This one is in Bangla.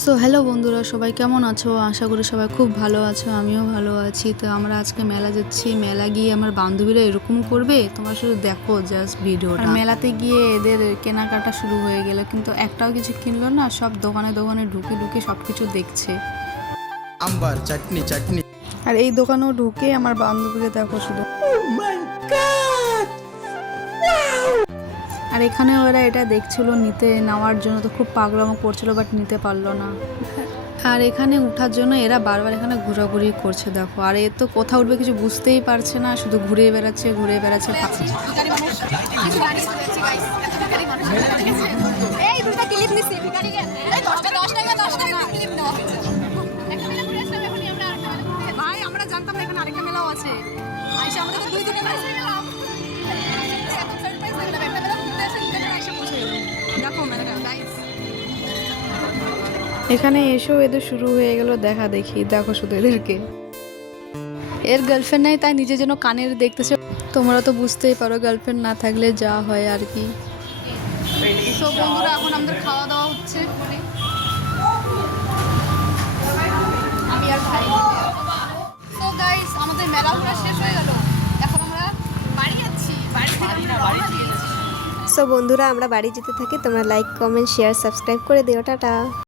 সো হ্যালো বন্ধুরা, সবাই কেমন আছো? আশা করি সবাই খুব ভালো আছো, আমিও ভালো আছি। তো আমরা আজকে মেলা যাচ্ছি। মেলা গিয়ে আমার বান্ধবীরা এরকম করবে, তোমরা শুধু দেখো জাস্ট ভিডিওটা। মেলাতে গিয়ে এদের কেনাকাটা শুরু হয়ে গেল, কিন্তু একটাও কিছু কিনলো না। সব দোকানে দোকানে ঢুকে ঢুকে সব কিছু দেখছে। আম্বার চাটনি চাটনি। আর এই দোকানেও ঢুকে আমার বান্ধবীকে দেখো শুধু। আর এখানে ওরা এটা দেখছিল নিতে নেওয়ার জন্য, তো খুব পাগলামো করছিল, বাট নিতে পারলো না। আর এখানে উঠার জন্য এরা বারবার এখানে ঘোরাঘুরি করছে দেখো। আর এ তো কোথাও উঠবে কিছু বুঝতেই পারছে না, শুধু ঘুরে বেড়াচ্ছে ঘুরে বেড়াচ্ছে। ভাই আমরা জানতাম না এখানে আরেকটা মেলাও আছে। আইসা আমাদের তো দুই দিনে এখানে এসেও এদের শুরু হয়ে গেল দেখা দেখি। দেখো শুধু এদেরকে, এর গার্লফ্রেন্ড নাই তাই নিজে যেন কানের দেখতেছে। তোমরা তো বুঝতেই পারো গার্লফ্রেন্ড না থাকলে যা হয় আর কি। তো বন্ধুরা এখন আমাদের খাওয়া দাওয়া হচ্ছে। আমি আর ভাই। তো গাইস আমাদের মেলা ঘোরা শেষ হয়ে গেল, এখন আমরা বাড়ি যাচ্ছি। সো বন্ধুরা, আমরা বাড়ি যেতে থাকি। তোমরা লাইক, কমেন্ট, শেয়ার, সাবস্ক্রাইব করে দিও। টাটা।